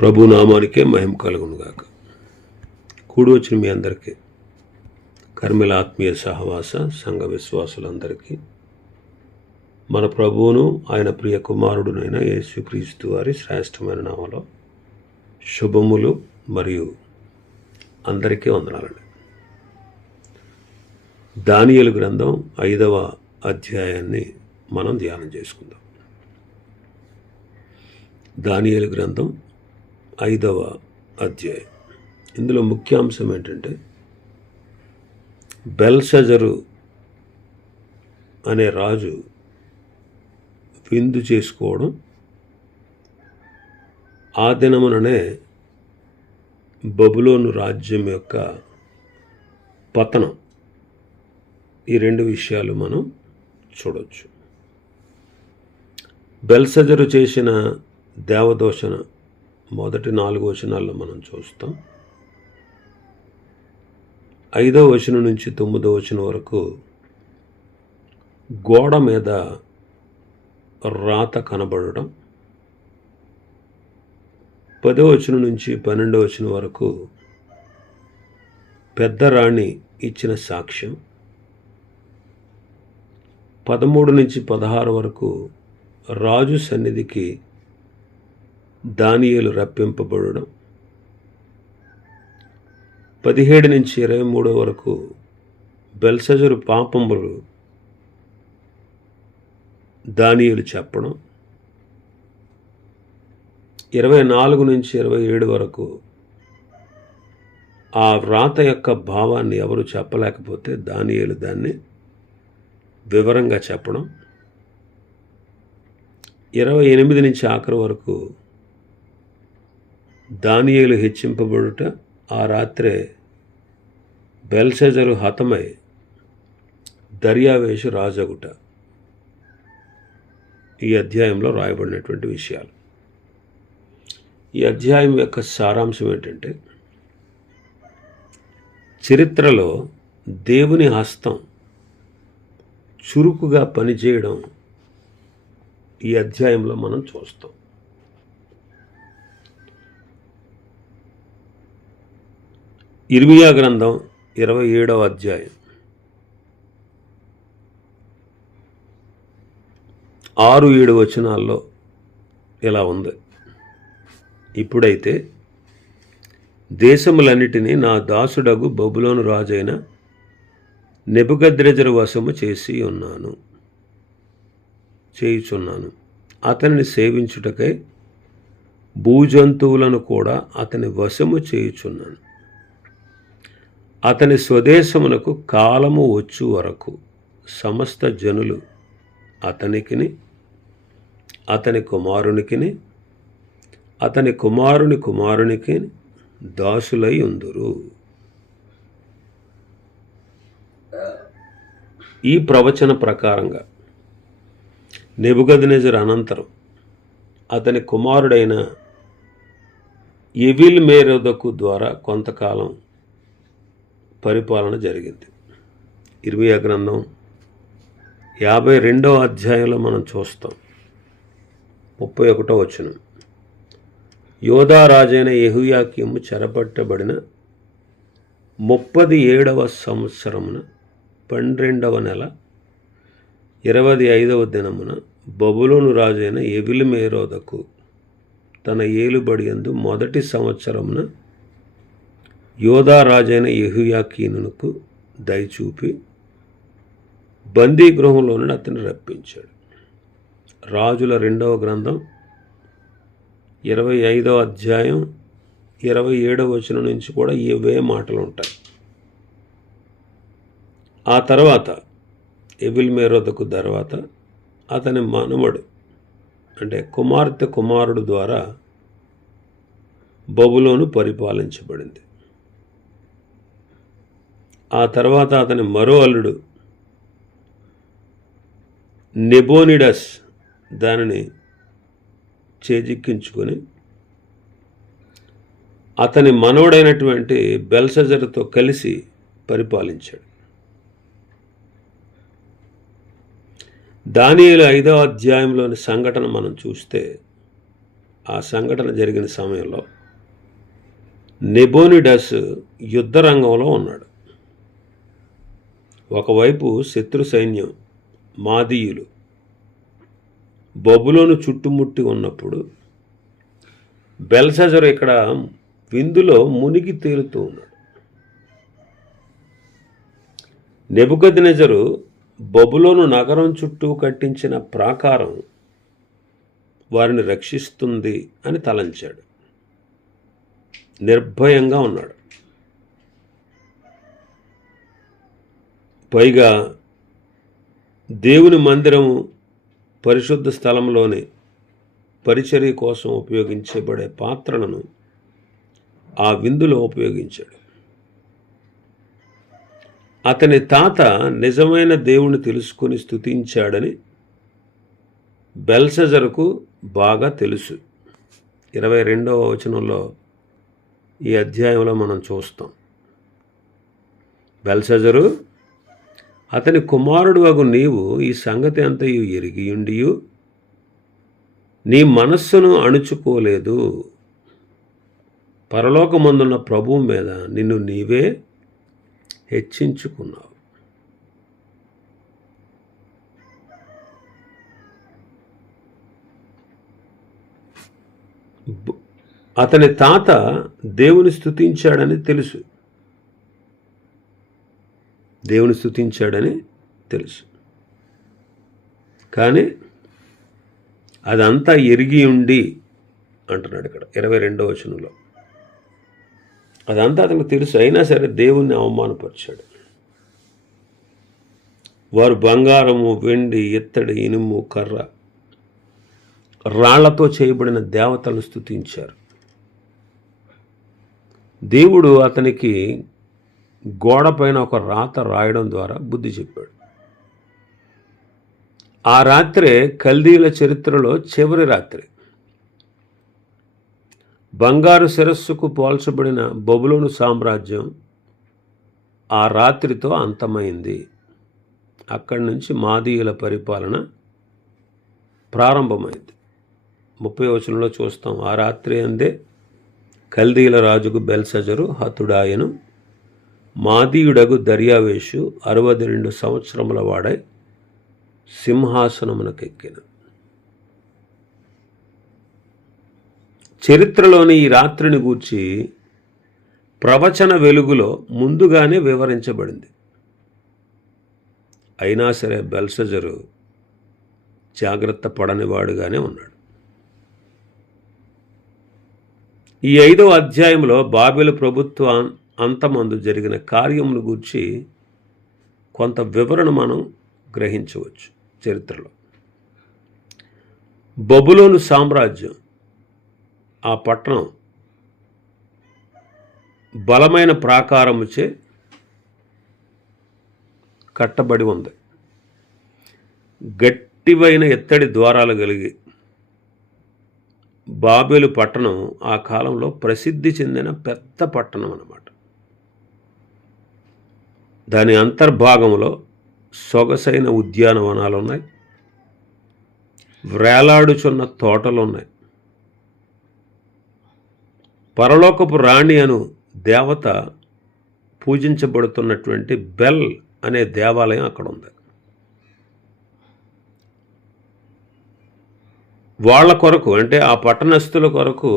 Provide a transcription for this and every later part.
ప్రభు నామానికే మహిమ కలుగునుగాక. కూడి వచ్చిన మీ అందరికీ, కర్మిల ఆత్మీయ సహవాస సంఘ విశ్వాసులందరికీ మన ప్రభువును ఆయన ప్రియ కుమారుడునైన యేసుక్రీస్తు వారి శ్రేష్టమైన నామలో శుభములు మరియు అందరికీ వందనాలండి. దానియేలు గ్రంథం 5వ అధ్యాయాన్ని మనం ధ్యానం చేసుకుందాం. దానియేలు గ్రంథం 5వ అధ్యాయం. ఇందులో ముఖ్యాంశం ఏంటంటే, బెల్షజరు అనే రాజు విందు చేసుకోవడం, ఆ దినముననే బబులోను రాజ్యం యొక్క పతనం. ఈ రెండు విషయాలు మనం చూడవచ్చు. బెల్షజరు చేసిన దేవదూషణ మొదటి 4 వచనాల్లో మనం చూస్తాం. 5వ వచనం నుంచి 9వ వచనం వరకు గోడ మీద రాత కనబడడం, 10వ వచనం నుంచి 12వ వచనం వరకు పెద్ద రాణి ఇచ్చిన సాక్ష్యం, 13 నుంచి 16 వరకు రాజు సన్నిధికి దానియేలు రప్పింపబడడం, 17 నుంచి 23 వరకు బెల్షజరు పాపములు దానియేలు చెప్పడం, 24 నుంచి 27 వరకు ఆ వ్రాత యొక్క భావాన్ని ఎవరు చెప్పలేకపోతే దానియేలు దాన్ని వివరంగా చెప్పడం, 28 నుంచి ఆఖరి వరకు దానియేలు హెచ్చింపబడుట, ఆ రాత్రే బెల్షజరు హతమై దర్యావేషు రాజగుట. ఈ అధ్యాయంలో రాయబడినటువంటి విషయాలు. ఈ అధ్యాయం యొక్క సారాంశం ఏంటంటే, చరిత్రలో దేవుని హస్తం చురుకుగా పనిచేయడం ఈ అధ్యాయంలో మనం చూస్తాం. ఇర్మియా గ్రంథం 27వ అధ్యాయం 6-7 వచనాల్లో ఇలా ఉంది. ఇప్పుడైతే దేశములన్నిటినీ నా దాసుడగు బబులోను రాజైన నెబుకద్రెజరు వశము చేయుచున్నాను. అతనిని సేవించుటకై భూజంతువులను కూడా అతని వశము చేయుచున్నాను. అతని స్వదేశమునకు కాలము వచ్చు వరకు సమస్త జనులు అతనికిని, అతని కుమారునికిని, అతని కుమారుని కుమారునికి దాసులై ఉందురు. ఈ ప్రవచన ప్రకారంగా నెబుకద్నెజరు అనంతరం అతని కుమారుడైన ఎవీల్-మెరోదకు ద్వారా కొంతకాలం పరిపాలన జరిగింది. ఇర్మియా గ్రంథం 52వ అధ్యాయంలో మనం చూస్తాం. 31వ వచనం, యోధా రాజైన యెహోయాకీము చెరపట్టబడిన 37వ సంవత్సరమున 12వ నెల 25వ దినమున బబులోను రాజైన ఎవీల్-మెరోదకు తన ఏలుబడి యందు మొదటి సంవత్సరమున యోధా రాజైన యెహోయాకీనునకు దయచూపి బందీ గృహంలో నుండి అతన్ని రప్పించాడు. రాజుల 2వ గ్రంథం 25వ అధ్యాయం 27వ వచనం నుంచి కూడా ఇవే మాటలు ఉంటాయి. ఆ తర్వాత ఎవీల్-మెరోదకు తర్వాత అతని మనుమడు అంటే కుమారుడు ద్వారా బబులోను పరిపాలించబడింది. ఆ తర్వాత అతని మరో అల్లుడు నెబోనిడస్ దానిని చేజిక్కించుకొని అతని మనవడైనటువంటి బెల్షజరుతో కలిసి పరిపాలించాడు. దానియేలు 5వ అధ్యాయంలోని సంఘటన మనం చూస్తే ఆ సంఘటన జరిగిన సమయంలో నెబోనిడస్ యుద్ధ రంగంలో ఉన్నాడు. ఒకవైపు శత్రు సైన్యం మాదీయులు బబులోను చుట్టుముట్టి ఉన్నప్పుడు బెల్షజరు ఇక్కడ విందులో మునిగి తేలుతూ ఉన్నాడు. నెబుకద్నెజరు బబులోను నగరం చుట్టూ కట్టించిన ప్రాకారం వారిని రక్షిస్తుంది అని తలంచాడు. నిర్భయంగా ఉన్నాడు. పైగా దేవుని మందిరము పరిశుద్ధ స్థలంలోని పరిచర్య కోసం ఉపయోగించబడే పాత్రలను ఆ విందులో ఉపయోగించాడు. అతని తాత నిజమైన దేవుని తెలుసుకొని స్తుతించాడని బెల్షజరుకు బాగా తెలుసు. 22వ వచనంలో ఈ అధ్యాయంలో మనం చూస్తాం. బెల్షజరు, అతని కుమారుడు వగు నీవు ఈ సంగతి అంతయు ఎరిగియుండియు నీ మనస్సును అణుచుకోలేదు. పరలోకమందున్న ప్రభువు మీద నిన్ను నీవే హెచ్చించుకున్నావు. అతని తాత దేవుని స్తుతించాడని తెలుసు. దేవుని స్తుతించాడని తెలుసు. కానీ అదంతా ఎరిగి ఉండి అంటున్నాడు ఇక్కడ 22వ వచనంలో. అదంతా అతనికి తెలుసు, అయినా సరే దేవుణ్ణి అవమానపరిచాడు. వారు బంగారము, వెండి, ఇత్తడి, ఇనుము, కర్ర, రాళ్లతో చేయబడిన దేవతలను స్తుతించారు. దేవుడు అతనికి గోడపైన ఒక రాత రాయడం ద్వారా బుద్ధి చెప్పాడు. ఆ రాత్రే కల్దీయుల చరిత్రలో చివరి రాత్రి. బంగారు శిరస్సుకు పోల్చబడిన బబులోను సామ్రాజ్యం ఆ రాత్రితో అంతమైంది. అక్కడి నుంచి మాదీయుల పరిపాలన ప్రారంభమైంది. 30వ వచనంలో చూస్తాం. ఆ రాత్రి అందే కల్దీయుల రాజుకు బెల్షజరు హతుడాయను, మాదీయుడగు దర్యావేషు 62 సంవత్సరముల వాడై సింహాసనమునకెక్కిన. చరిత్రలోని ఈ రాత్రిని గూర్చి ప్రవచన వెలుగులో ముందుగానే వివరించబడింది. అయినా సరే బెల్షజరు జాగ్రత్త పడనివాడుగానే ఉన్నాడు. ఈ 5వ అధ్యాయంలో బాబెలు ప్రభుత్వ అంతమందు జరిగిన కార్యమును గూర్చి కొంత వివరణ మనం గ్రహించవచ్చు. చరిత్రలో బబులోను సామ్రాజ్యం, ఆ పట్టణం బలమైన ప్రాకారముచే కట్టబడి ఉంది. గట్టివైన ఎత్తడి ద్వారాలు కలిగి బాబెలు పట్టణం ఆ కాలంలో ప్రసిద్ధి చెందిన పెద్ద పట్టణం అన్నమాట. దాని అంతర్భాగంలో సొగసైన ఉద్యానవనాలు ఉన్నాయి, వ్రేలాడుచున్న తోటలు ఉన్నాయి. పరలోకపు రాణి అను దేవత పూజించబడుతున్నటువంటి బెల్ అనే దేవాలయం అక్కడ ఉంది. వాళ్ళ కొరకు, అంటే ఆ పట్టణస్థుల కొరకు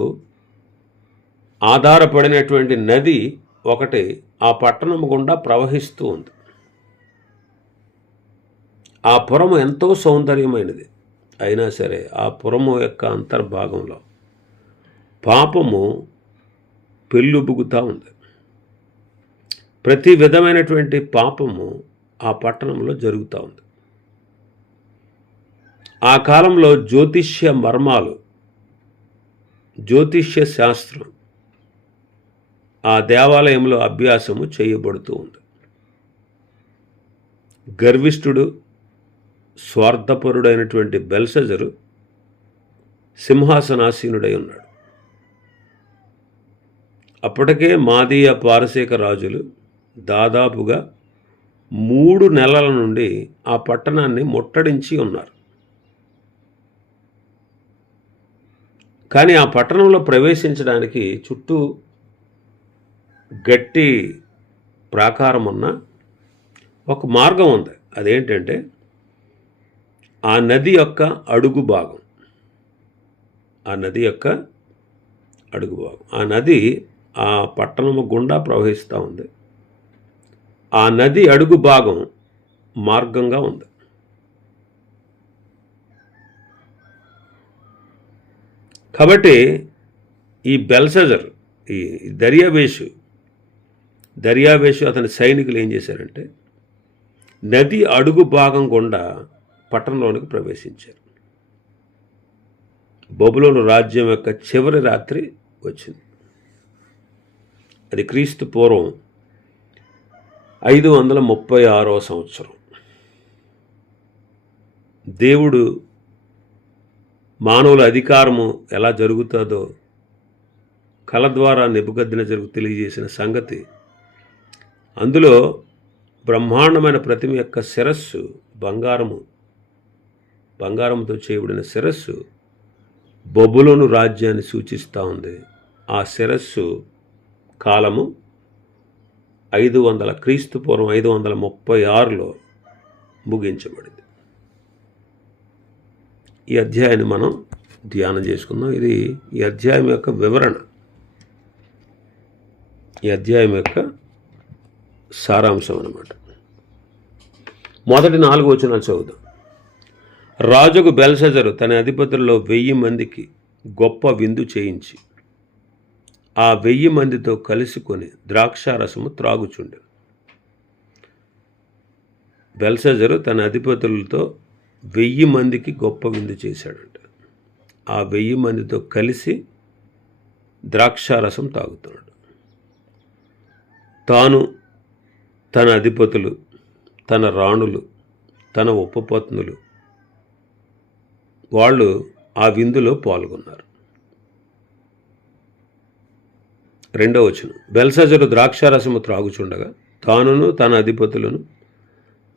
ఆధారపడినటువంటి నది ఒకటి ఆ పట్టణం గుండా ప్రవహిస్తూ ఉంది. ఆ పురము ఎంతో సౌందర్యమైనది. అయినా సరే ఆ పురము యొక్క అంతర్భాగంలో పాపము పెళ్ళుబుగుతూ ఉంది. ప్రతి విధమైనటువంటి పాపము ఆ పట్టణంలో జరుగుతూ ఉంది. ఆ కాలంలో జ్యోతిష్య మర్మాలు, జ్యోతిష్య శాస్త్రం ఆ దేవాలయంలో అభ్యాసము చేయబడుతూ ఉంది. గర్విష్ఠుడు, స్వార్థపరుడైనటువంటి బెల్షజరు సింహాసనాసీనుడై ఉన్నాడు. అప్పటికే మాదీయ పారసీక రాజులు దాదాపుగా 3 నెలల నుండి ఆ పట్టణాన్ని ముట్టడించి ఉన్నారు. కానీ ఆ పట్టణంలో ప్రవేశించడానికి చుట్టూ గట్టి ప్రాకారం ఉన్న ఒక మార్గం ఉంది. అదేంటంటే ఆ నది యొక్క అడుగు భాగం. ఆ నది ఆ పట్టణము గుండా ప్రవహిస్తూ ఉంది. ఆ నది అడుగు భాగం మార్గంగా ఉంది. కాబట్టి ఈ బెల్షజర్, ఈ దర్యావేషు అతని సైనికులు ఏం చేశారంటే నది అడుగు భాగం గుండా పట్టణంలోనికి ప్రవేశించారు. బబులోను రాజ్యం యొక్క చివరి రాత్రి వచ్చింది. అది క్రీస్తు పూర్వం 536వ సంవత్సరం. దేవుడు మానవుల అధికారము ఎలా జరుగుతుందో కళ ద్వారా నెబుకద్నెజరుకు తెలియజేసిన సంగతి. అందులో బ్రహ్మాండమైన ప్రతిమ యొక్క శిరస్సు బంగారముతో చేయబడిన శిరస్సు బబులోను రాజ్యాన్ని సూచిస్తూ ఉంది. ఆ శిరస్సు కాలము 500 క్రీస్తు పూర్వం 536లో ముగించబడింది. ఈ అధ్యాయాన్ని మనం ధ్యానం చేసుకుందాం. ఇది ఈ అధ్యాయం యొక్క వివరణ, ఈ అధ్యాయం యొక్క సారాంశం అన్నమాట. మొదటి 4 వచనాలు చదువుదాం. రాజుకు బెల్షజరు తన అధిపతుల్లో 1000 మందికి గొప్ప విందు చేయించి ఆ 1000 మందితో కలుసుకొని ద్రాక్షారసము త్రాగుచుండెను. బెల్షజరు తన అధిపతులతో 1000 మందికి గొప్ప విందు చేశాడంట. ఆ 1000 మందితో కలిసి ద్రాక్షారసం తాగుతున్నాడు. తాను, తన అధిపతులు, తన రాణులు, తన ఉపపత్నులు వాళ్ళు ఆ విందులో పాల్గొన్నారు. 2వ వచనం. బెల్షజరు ద్రాక్షారసము త్రాగుచుండగా తానును, తన అధిపతులను,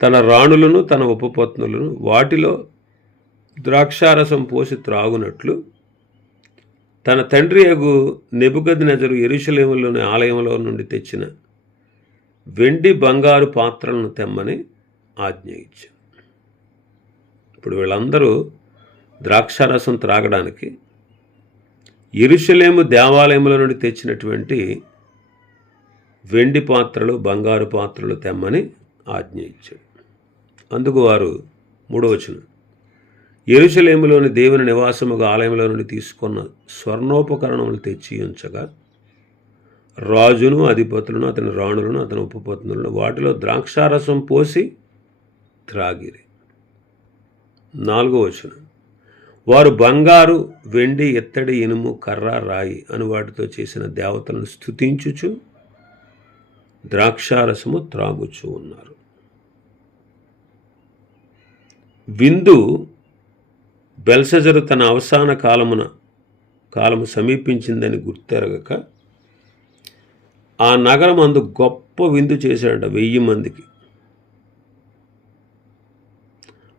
తన రాణులను, తన ఉపపత్నులను వాటిలో ద్రాక్షారసం పోసి త్రాగునట్లు తన తండ్రి యగు నెబుకద్నెజరు యెరూషలేములోని ఆలయంలో నుండి తెచ్చిన వెండి బంగారు పాత్రలను తెమ్మని ఆజ్ఞ ఇచ్చారు. ఇప్పుడు వీళ్ళందరూ ద్రాక్షారసం త్రాగడానికి యెరూషలేము దేవాలయంలో నుండి తెచ్చినటువంటి వెండి పాత్రలు, బంగారు పాత్రలు తెమ్మని ఆజ్ఞ ఇచ్చాడు. అందుకు వారు 3వ వచనం. యెరూషలేములోని దేవుని నివాసముగా ఆలయంలో నుండి తీసుకున్న స్వర్ణోపకరణములు తెచ్చి ఉంచగా రాజును, అధిపతులను, అతని రాణులను, అతని ఉపపత్నులను వాటిలో ద్రాక్షారసం పోసి త్రాగిరి. 4వ వచనం. వారు బంగారు, వెండి, ఇత్తడి, ఇనుము, కర్ర, రాయి అని వాటితో చేసిన దేవతలను స్తుతించుచు ద్రాక్షారసము త్రాగుచూ ఉన్నారు. విందు బెల్షజరు తన అవసాన కాలము సమీపించిందని గుర్తెరగక ఆ నగరం అందు గొప్ప విందు చేశాడంట 1000 మందికి.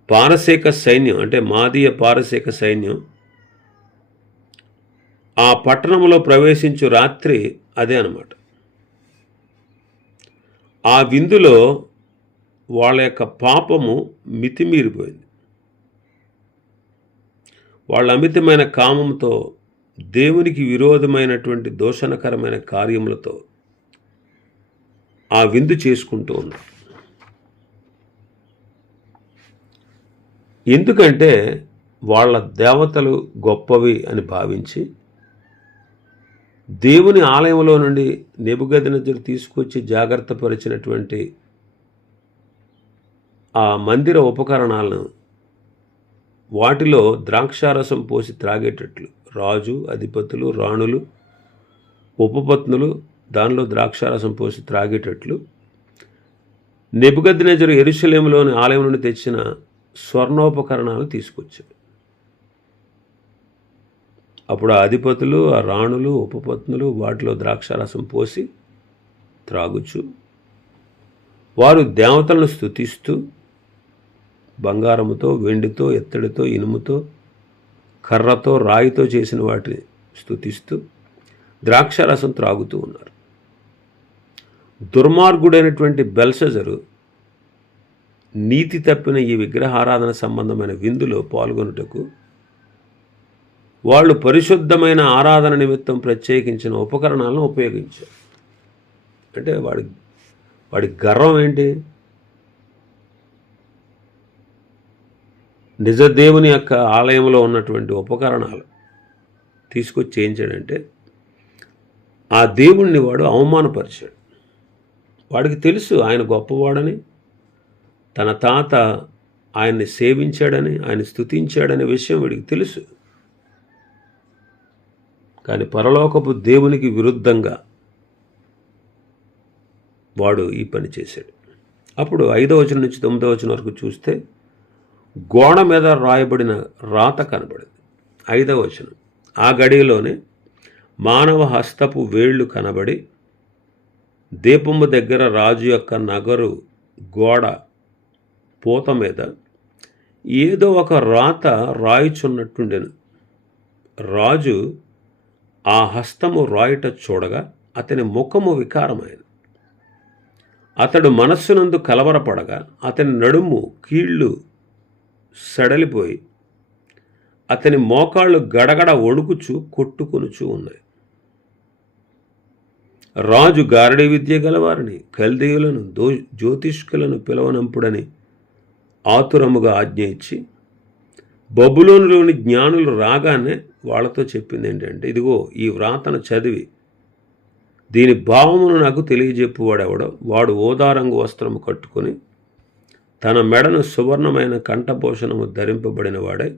పారసీక సైన్యం అంటే మాదీయ పారసీక సైన్యం ఆ పట్టణంలో ప్రవేశించు రాత్రి అదే అన్నమాట. ఆ విందులో వాళ్ళ యొక్క పాపము మితిమీరిపోయింది. వాళ్ళ అమితమైన కామంతో, దేవునికి విరోధమైనటువంటి దోషణకరమైన కార్యములతో ఆ విందు చేసుకుంటూ ఉన్నారు. ఎందుకంటే వాళ్ళ దేవతలు గొప్పవి అని భావించి దేవుని ఆలయంలో నుండి నెబుకద్నెజరు తీసుకొచ్చి జాగ్రత్తపరిచినటువంటి ఆ మందిర ఉపకరణాలను వాటిలో ద్రాక్షారసం పోసి త్రాగేటట్లు రాజు, అధిపతులు, రాణులు, ఉపపత్నులు దానిలో ద్రాక్షారసం పోసి త్రాగేటట్లు నెబుకద్నెజరు యెరూషలేములోని ఆలయం నుండి తెచ్చిన స్వర్ణోపకరణాలు తీసుకొచ్చాడు. అప్పుడు ఆ అధిపతులు, ఆ రాణులు, ఉపపత్నులు వాటిలో ద్రాక్షారసం పోసి త్రాగుచు వారు దేవతలను స్తుతిస్తూ బంగారముతో, వెండితో, ఇత్తడితో, ఇనుముతో కర్రతో రాయితో చేసిన వాటిని స్తుతిస్తూ ద్రాక్షారసం త్రాగుతూ ఉన్నారు. దుర్మార్గుడైనటువంటి బెల్షజరు నీతి తప్పిన ఈ విగ్రహారాధన సంబంధమైన విందులో పాల్గొనుటకు వాళ్ళు పరిశుద్ధమైన ఆరాధన నిమిత్తం ప్రత్యేకించిన ఉపకరణాలను ఉపయోగించారు. అంటే వాడి గర్వం ఏంటి? నిజ దేవుని యొక్క ఆలయంలో ఉన్నటువంటి ఉపకరణాలు తీసుకొచ్చి చేయించాడంటే ఆ దేవుణ్ణి వాడు అవమానపరిచాడు. వాడికి తెలుసు ఆయన గొప్పవాడని, తన తాత ఆయన్ని సేవించాడని, ఆయన స్తుతించాడనే విషయం వీడికి తెలుసు. కానీ పరలోకపు దేవునికి విరుద్ధంగా వాడు ఈ పని చేశాడు. అప్పుడు 5వ వచనం నుంచి 9వ వచనం వరకు చూస్తే గోడ మీద రాయబడిన రాత కనబడింది. 5వ వచనం, ఆ గడియలోనే మానవ హస్తపు వేళ్లు కనబడి దీపము దగ్గర రాజు యొక్క నగరు గోడ పూత మీద ఏదో ఒక రాత రాయుచున్నట్టుండెను. రాజు ఆ హస్తము రాయుట చూడగా అతని ముఖము వికారమైనది. అతడు మనస్సునందు కలవరపడగా అతని నడుము కీళ్ళు సడలిపోయి అతని మోకాళ్ళు గడగడ వణుకుచు కొట్టుకొనుచూ ఉన్నాయి. రాజు గారడీ విద్య గలవారిని, కల్దీయులను, జ్యోతిష్కులను పిలవనంపుడని ఆతురముగా ఆజ్ఞ ఇచ్చి బబులోనులోని జ్ఞానులు రాగానే వాళ్ళతో చెప్పింది ఏంటంటే, ఇదిగో ఈ వ్రాతను చదివి దీని భావమును నాకు తెలియజెప్పువాడెవడో వాడు ఓదారంగు వస్త్రము కట్టుకొని తన మెడను సువర్ణమైన కంఠభూషణము ధరింపబడిన వాడై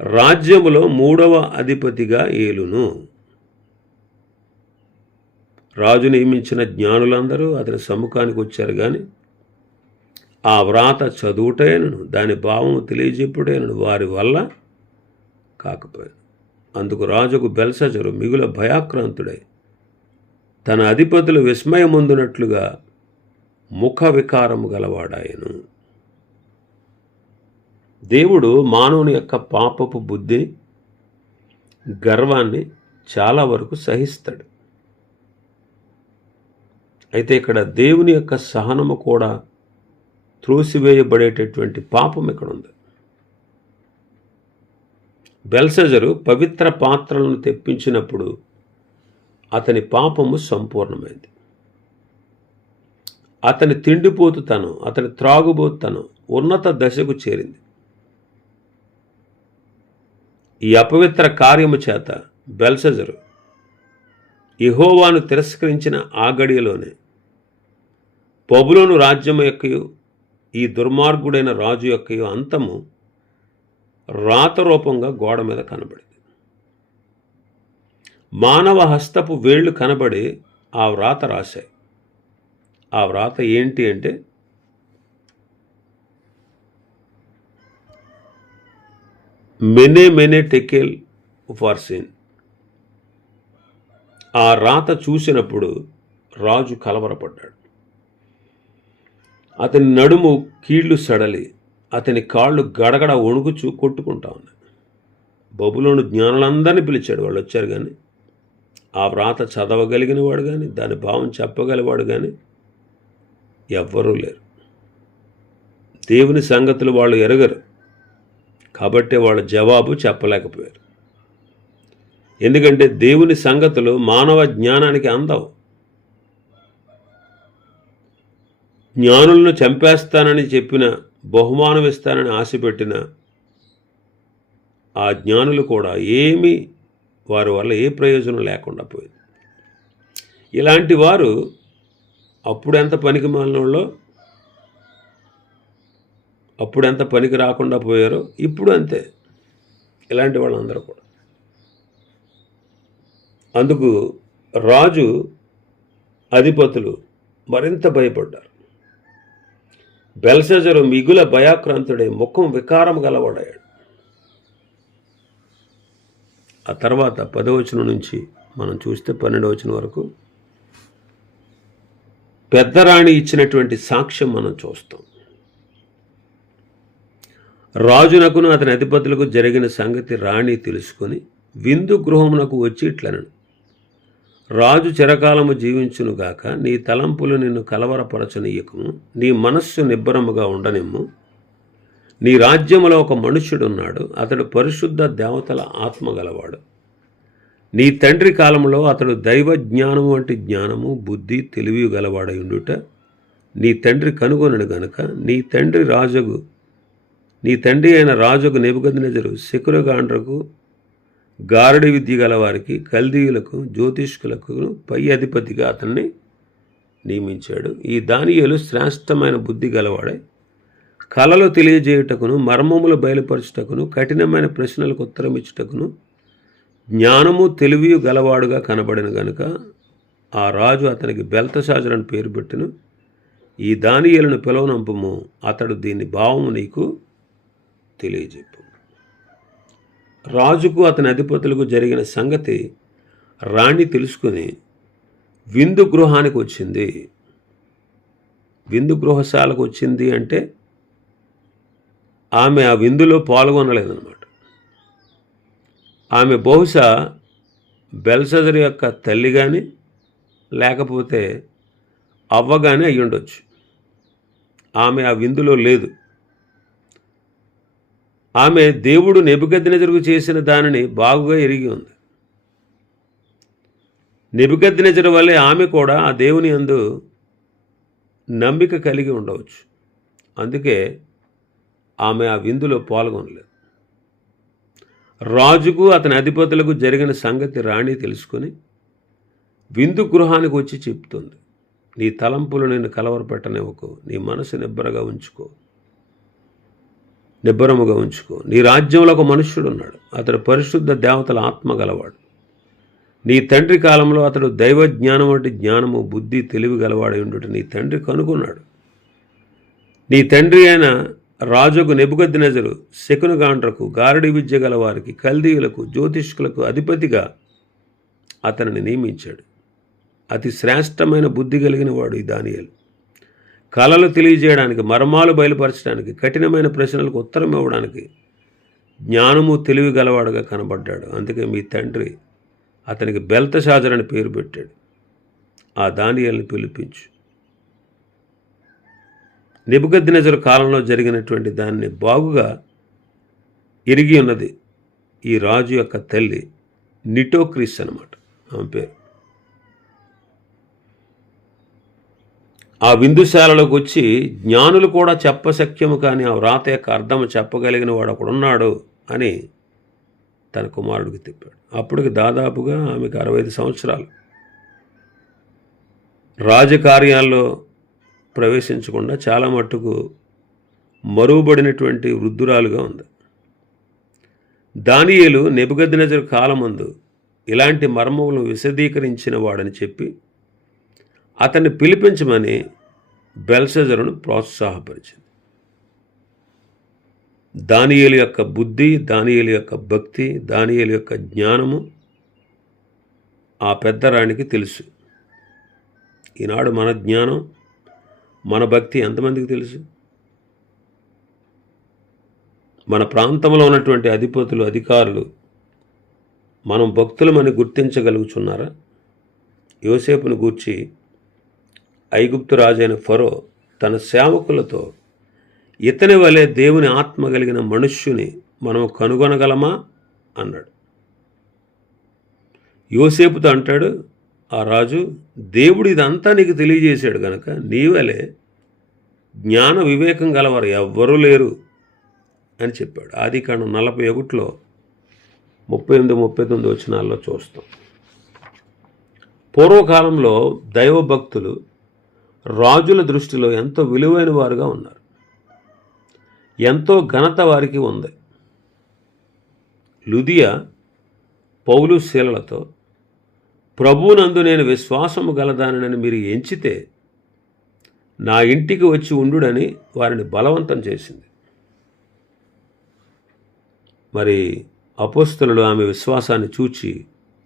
రాజ్యములో 3వ అధిపతిగా ఏలును. రాజు నియమించిన జ్ఞానులందరూ అతని సముఖానికి వచ్చారు, కానీ ఆ వ్రాత చదువుటైనను దాని భావము తెలియజెప్పుటైనను వారి వల్ల కాకపోయాను. అందుకు రాజుకు బెల్షజరు మిగుల భయాక్రాంతుడై తన అధిపతులు విస్మయముందునట్లుగా ముఖ వికారము గలవాడాయను. దేవుడు మానవుని యొక్క పాపపు బుద్ధిని, గర్వాన్ని చాలా వరకు సహిస్తాడు. అయితే ఇక్కడ దేవుని యొక్క సహనము కూడా త్రోసివేయబడేటటువంటి పాపం ఇక్కడ ఉంది. బెల్షజరు పవిత్ర పాత్రలను తెప్పించినప్పుడు అతని పాపము సంపూర్ణమైంది. అతని తిండిపోతుతనం, అతని త్రాగుబోతుతనం ఉన్నత దశకు చేరింది. ఈ అపవిత్ర కార్యము చేత బెల్షజరు యెహోవాను తిరస్కరించిన ఆ గడియలోనే బబులోను రాజ్యము యొక్కయు ఈ దుర్మార్గుడైన రాజు యొక్కయు అంతము రాతరూపంగా గోడ మీద కనబడింది. మానవ హస్తపు వేళ్లు కనబడి ఆ వ్రాత రాశాయి. ఆ వ్రాత ఏంటి అంటే, మెనే టెకెల్ ఫార్సిన్. ఆ రాత చూసినప్పుడు రాజు కలవరపడ్డాడు. అతని నడుము కీళ్లు సడలి అతని కాళ్ళు గడగడ వణుకుచూ కొట్టుకుంటా ఉన్నాయి. బబులోను జ్ఞానులందరినీ పిలిచాడు. వాళ్ళు వచ్చారు, కానీ ఆ వ్రాత చదవగలిగిన వాడు కానీ దాని భావం చెప్పగలివాడు కానీ ఎవ్వరూ లేరు. దేవుని సంగతులు వాళ్ళు ఎరగరు కాబట్టి వాళ్ళ జవాబు చెప్పలేకపోయారు. ఎందుకంటే దేవుని సంగతులు మానవ జ్ఞానానికి అందవు. జ్ఞానులను చంపేస్తానని చెప్పిన, బహుమానం ఇస్తానని ఆశపెట్టిన ఆ జ్ఞానులు కూడా ఏమీ వారి వల్ల ఏ ప్రయోజనం లేకుండా పోయింది. ఇలాంటి వారు అప్పుడెంత పనికి మాలినోళ్ళో, అప్పుడెంత పనికి రాకుండా పోయారో ఇప్పుడు అంతే. ఇలాంటి వాళ్ళందరూ కూడా. అందుకు రాజు, అధిపతులు మరింత భయపడ్డారు. బెల్షజరు మిగుల భయాక్రాంతుడై ముఖం వికారం గలవాడాడు. ఆ తర్వాత 10వ వచనం నుంచి మనం చూస్తే 12వ వచనం వరకు పెద్దరాణి ఇచ్చినటువంటి సాక్ష్యం మనం చూస్తాం. రాజునకును అతని అధిపతులకు జరిగిన సంగతి రాణి తెలుసుకొని విందు గృహమునకు వచ్చి ఇట్లనను, రాజు చిరకాలము జీవించునుగాక, నీ తలంపులు నిన్ను కలవరపరచనీయకము, నీ మనస్సు నిబ్బరముగా ఉండనిమ్ము. నీ రాజ్యములో ఒక మనుష్యుడున్నాడు, అతడు పరిశుద్ధ దేవతల ఆత్మ గలవాడు. నీ తండ్రి కాలంలో అతడు దైవ జ్ఞానము వంటి జ్ఞానము, బుద్ధి, తెలివి గలవాడయుండుట నీ తండ్రి కనుగొనను గనుక నీ తండ్రి అయిన రాజుకు నెబుకద్నెజరు శకురగాండ్రకు, గారడి విద్య గలవారికి, కల్దీయులకు, జ్యోతిష్కులకు పై అధిపతిగా అతన్ని నియమించాడు. ఈ దానియేలు శ్రేష్టమైన బుద్ధి గలవాడే, కలలు తెలియజేయుటకును, మర్మములు బయలుపరచుటకును, కఠినమైన ప్రశ్నలకు ఉత్తరమిచ్చుటకును జ్ఞానము తెలివి గలవాడుగా కనబడిన గనుక ఆ రాజు అతనికి బెల్తషాజరు పేరు పెట్టెను. ఈ దానియేలును పిలవనంపుము, అతడు దీని భావము నీకు తెలియజెప్పు. రాజుకు అతని అధిపతులకు జరిగిన సంగతి రాణి తెలుసుకుని విందు గృహానికి వచ్చింది. విందు గృహశాలకు వచ్చింది అంటే ఆమె ఆ విందులో పాల్గొనలేదన్నమాట. ఆమె బహుశా బెల్షజరు యొక్క తల్లి కానీ లేకపోతే అవ్వ కానీ అయి ఉండొచ్చు. ఆమె ఆ విందులో లేదు. ఆమె దేవుడు నెబుకద్నెజరుకు చేసిన దానిని బాగుగా ఎరిగి ఉంది. నెబుకద్నెజరు వల్లే ఆమె కూడా ఆ దేవుని యందు నమ్మిక కలిగి ఉండవచ్చు. అందుకే ఆమె ఆ విందులో పాల్గొనలేదు. రాజుకు అతని అధిపతులకు జరిగిన సంగతి రాణి తెలుసుకొని విందు గృహానికి వచ్చి చెప్తుంది, నీ తలంపులు నిన్ను కలవరపెట్టనివ్వకు, నీ మనసు నిబ్బరముగా ఉంచుకో. నీ రాజ్యంలో ఒక మనుష్యుడు ఉన్నాడు, అతడు పరిశుద్ధ దేవతల ఆత్మ గలవాడు. నీ తండ్రి కాలంలో అతడు దైవ జ్ఞానం వంటి జ్ఞానము, బుద్ధి, తెలివి గలవాడై ఉండుట నీ తండ్రి కనుగొన్నాడు. నీ తండ్రి అయిన రాజుకు నెబుకద్నెజరు శకునగాండ్రకు, గారడి విద్య గలవారికి, కల్దీయులకు, జ్యోతిష్కులకు అధిపతిగా అతనిని నియమించాడు. అతి శ్రేష్టమైన బుద్ధి కలిగిన వాడు ఈ దానియేలు. కలలు తెలియజేయడానికి, మర్మాలు బయలుపరచడానికి, కఠినమైన ప్రశ్నలకు ఉత్తరం ఇవ్వడానికి జ్ఞానము, తెలివి గలవాడుగా కనబడ్డాడు. అందుకే మీ తండ్రి అతనికి బెల్తషాజరు అని పేరు పెట్టాడు. ఆ దానియేలుని పిలిపించు. నెబుకద్నెజరు కాలంలో జరిగినటువంటి దాన్ని బాగుగా ఎరిగి ఉన్నది ఈ రాజు యొక్క తల్లి నిటోక్రిస్ అన్నమాట ఆమె పేరు. ఆ విందుశాలలోకి వచ్చి జ్ఞానులు కూడా చెప్పశక్యము కానీ ఆ వ్రాత యొక్క అర్థము చెప్పగలిగిన వాడు ఒకడున్నాడు అని తన కుమారుడికి తిప్పాడు. అప్పటికి దాదాపుగా ఆమెకు 65 సంవత్సరాలు. రాజకార్యాల్లో ప్రవేశించకుండా చాలా మట్టుకు మరుగుబడినటువంటి వృద్ధురాలుగా ఉంది. దానియేలు నెబుకద్నెజరు కాలమందు ఇలాంటి మర్మములను విశదీకరించిన వాడని చెప్పి అతన్ని పిలిపించమని బెల్షజరును ప్రోత్సాహపరిచింది. దానియేలు యొక్క బుద్ధి, దానియేలు యొక్క భక్తి, దానియేలు యొక్క జ్ఞానము ఆ పెద్ద రాణికి తెలుసు. ఈనాడు మన జ్ఞానం, మన భక్తి ఎంతమందికి తెలుసు? మన ప్రాంతంలో ఉన్నటువంటి అధిపతులు, అధికారులు మనం భక్తులమని గుర్తించగలుగుతున్నారా? యోసేపును గూర్చి ఐగుప్తు రాజైన ఫరో తన సేవకులతో, ఇతని వలె దేవుని ఆత్మ కలిగిన మనుష్యుని మనం కనుగొనగలమా అన్నాడు. యోసేపుతో అంటాడు ఆ రాజు, దేవుడు ఇదంతా నీకు తెలియజేశాడు గనక నీవలే జ్ఞాన వివేకం గలవారు ఎవ్వరూ లేరు అని చెప్పాడు. ఆదికాండం 41లో 38-39 వచనాల్లో చూస్తాం. పూర్వకాలంలో దైవభక్తులు రాజుల దృష్టిలో ఎంతో విలువైన వారుగా ఉన్నారు. ఎంతో ఘనత వారికి ఉంది. లుదియా పౌలు శీలలతో, ప్రభువునందు నేను విశ్వాసము గలదానని మీరు ఎంచితే నా ఇంటికి వచ్చి ఉండుడని వారిని బలవంతం చేసింది. మరి అపోస్తలులు ఆమె విశ్వాసాన్ని చూచి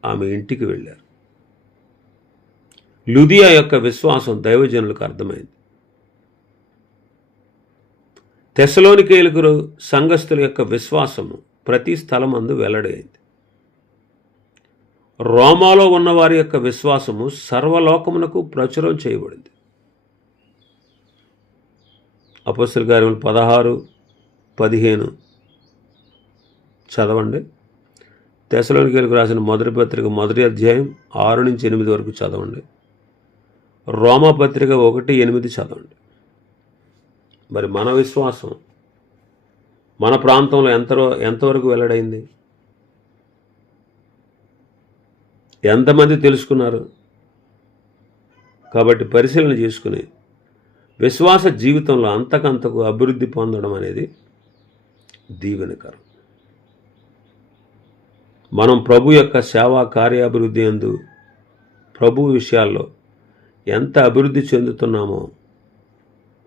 ఆమె ఇంటికి వెళ్ళారు. లుదియా యొక్క విశ్వాసం దైవజనులకు అర్థమైంది. తెస్సలోనికేయులకు సంఘస్థుల యొక్క విశ్వాసము ప్రతి స్థలమందు వెల్లడైంది. రోమాలో ఉన్న వారి యొక్క విశ్వాసము సర్వలోకమునకు ప్రచురం చేయబడింది. అపోస్తలుల కార్యములు 16-15 చదవండి. తెస్సలోనికేయులకు రాసిన మొదటి పత్రిక 1వ అధ్యాయం 6-8 వరకు చదవండి. రోమా పత్రిక 1:8 చదవండి. మరి మన విశ్వాసం మన ప్రాంతంలో ఎంతవరకు వెల్లడైంది? ఎంతమంది తెలుసుకున్నారు? కాబట్టి పరిశీలన చేసుకుని విశ్వాస జీవితంలో అంతకంతకు అభివృద్ధి పొందడం అనేది దీవెనకరం. మనం ప్రభు యొక్క సేవా కార్యాభివృద్ధి యందు ప్రభు విషయాల్లో ఎంత అభివృద్ధి చెందుతున్నామో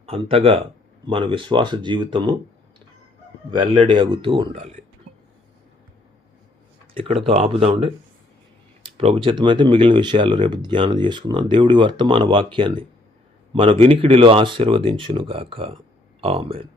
అంతగా మన విశ్వాస జీవితము వెల్లడి అగుతూ ఉండాలి. ఇక్కడతో ఆపుదామండి. ప్రభు చిత్తమైతే మిగిలిన విషయాలు రేపు ధ్యానం చేసుకుందాం. దేవుడి వర్తమాన వాక్యాన్ని మన వినికిడిలో ఆశీర్వదించునుగాక. ఆమేన్.